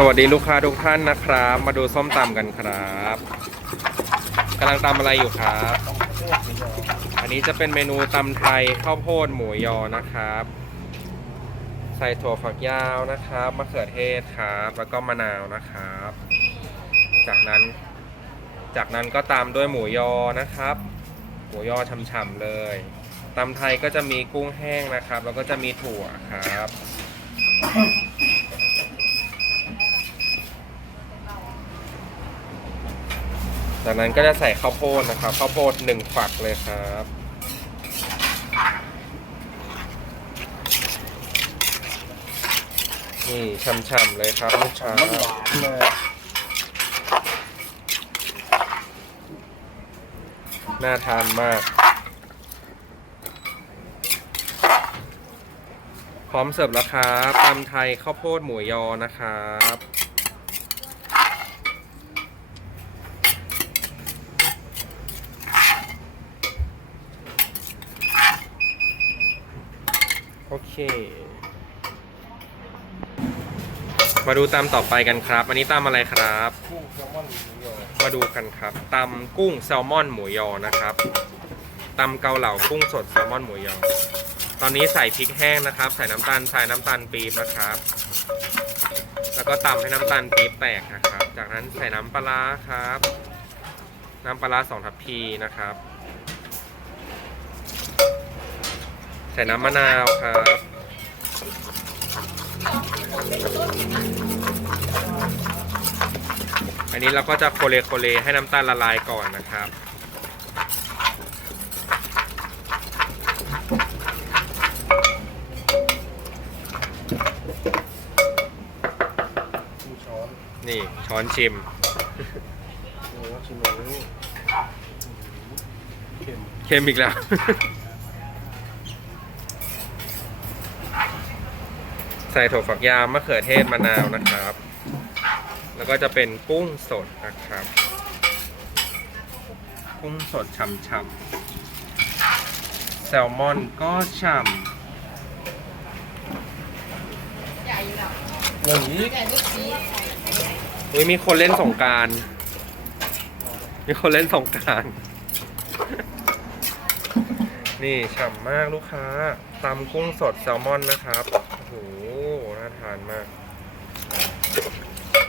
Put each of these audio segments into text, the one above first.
สวัสดีลูกค้าทุกท่านนะครับ มาดูส้มตำกันครับกำลังตำอะไรอยู่ครับ อันนี้จะเป็นเมนูตำไทยข้าวโพดหมูยอนะครับ ใส่ถั่วฝักยาวนะครับมะเขือเทศครับ แล้วก็มะนาวนะครับ จากนั้น จากนั้นก็ตามด้วยหมูยอนะครับ หมูยอฉ่ำๆเลยตำไทยก็จะมีกุ้งแห้งนะครับ แล้วก็จะมีถั่วครับ จากนั้นก็จะใส่ข้าวโพดนะครับ ข้าวโพดหนึ่งฝักเลยครับนี่ช่ำๆเลยครับลูกค้ามันหวานเลยน่าทานมาก พร้อมเสิร์ฟแล้วครับตำไทยข้าวโพดหมูยอนะครับ โอเค มาดูตำต่อไปกันครับ อันนี้ตำอะไรครับ กุ้งแซลมอนหมูยอมาดูกันครับตำกุ้งแซลมอนหมูยอนะครับตำเกาเหลากุ้งสดแซลมอนหมูยอ ตอนนี้ใส่พริกแห้งนะครับ ใส่น้ำตาลทรายน้ำตาลปี๊บนะครับ แล้วก็ตำให้น้ำตาลปี๊บแตกนะครับ จากนั้นใส่น้ำปลาครับ น้ำปลาร้าสองทัพพีนะครับ ส่น้ำมะนาวครับ อันนี้เราก็จะโคเลโคเลให้น้ำตาลละลายก่อนนะครับกุ้งช้อนนี่ช้อนชิมนี่แล้วชิมอย่างนี้เค็มเค็มอีกแล้ว ส่ถั่วฝักยาวมะเขือเทศมะนาวนะครับ แล้วก็จะเป็นกุ้งสดนะครับ กุ้งสดฉ่ำๆแซลมอนก็ฉ่อย่างนี้ำอุ้ยมีคนเล่นสงกราร มีคนเล่นสงกราร นี่ฉ่ำมากลูกค้าตำกุ้งสดแซลมอนนะครับ โอ้โหน่าทานมาก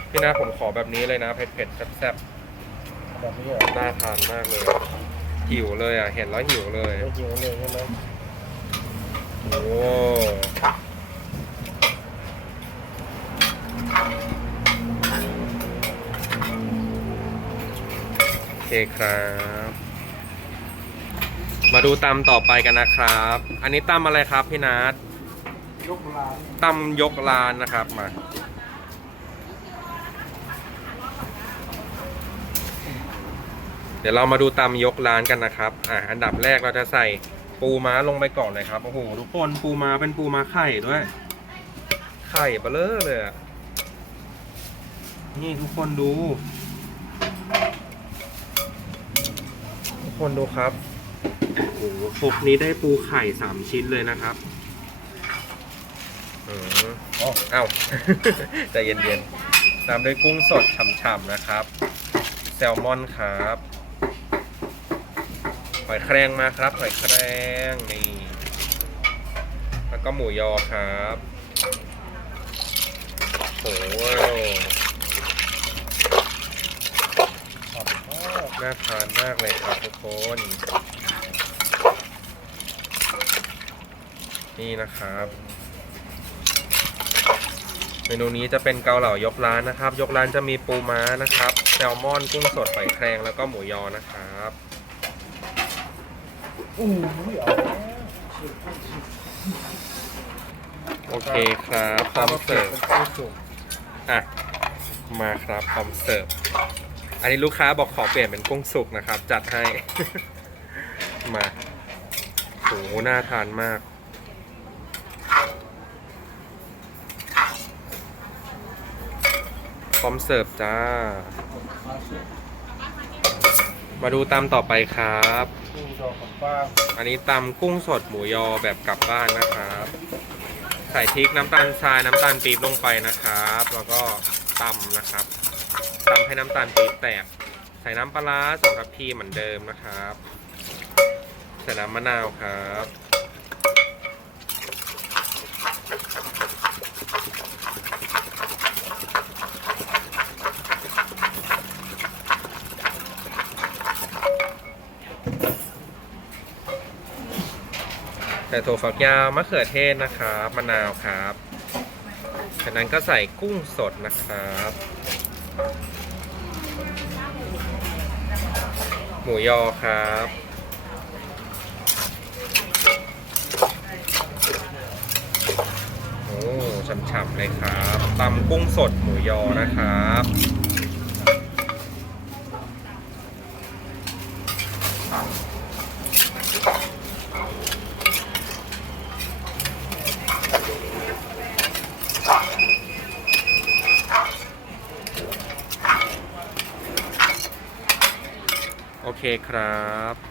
พี่นาผมขอแบบนี้เลยนะเผ็ดๆแซ่บแบบนี้เหรอๆน่าทานมากเลย หิวเลยอะ เห็นแล้วหิวเลย ไม่หิวเลยใช่ไหมโอ้โอเคครับ มาดูตำต่อไปกันนะครับ อันนี้ตำอะไรครับพี่นัท ยกร้านตำยกลานนะครับมา เดี๋ยวเรามาดูตำยกร้านกันนะครับอะอันดับแรกเราจะใส่ปูม้าลงไปก่อนเลยครับโอ้โหทุกคนปูม้าเป็นปูม้าไข่ด้วย ไข่เบลอเลยอะนี่ทุกคนดู ทุกคนดูครับโอ้โหครกนี้ได้ปูไข่สามชิ้นเลยนะครับ อ๋อเอ้า ใจเย็นๆ ตามด้วยกุ้งสดฉ่ำๆนะครับ แซลมอนครับหอยแครงมาครับหอยแครงนี่ แล้วก็หมูยอครับโอ้โหน่าทานมากเลยครับทุกคน นี่นะครับ เมนูนี้จะเป็นเกาเหลายกร้านนะครับ ยกร้านจะมีปูม้านะครับแซลมอนกุ้งสดหอยแครงแล้วก็หมูยอนะครับโอเคครับพร้อมเสิร์ฟอะมาครับพร้อมเสิร์ฟอันนี้ลูกค้าบอกขอเปลี่ยนเป็นกุ้งสุกนะครับ จัดให้ มาโหน่าทานมาก พร้อมเสิร์ฟจ้า มาดูตามต่อไปครับกุ้งดอกกับป้างอันนี้ตำกุ้งสดหมูยอแบบกลับบ้านนะครับ ใส่พริกน้ำตาลทรายน้ำตาลปี๊บลงไปนะครับ แล้วก็ตำนะครับตำให้น้ำตาลปี๊บแตก ใส่น้ำปลาร้าสองทัพพีเหมือนเดิมนะครับ ใส่น้ำมะนาวครับ ใส่ถั่วฝักยาวมะเขือเทศนะครับมะนาวครับจากนั้นก็ใส่กุ้งสดนะครับ หมูยอครับโอ้ฉ่ำๆเลยครับตำกุ้งสดหมูยอนะครับ โอเคครับ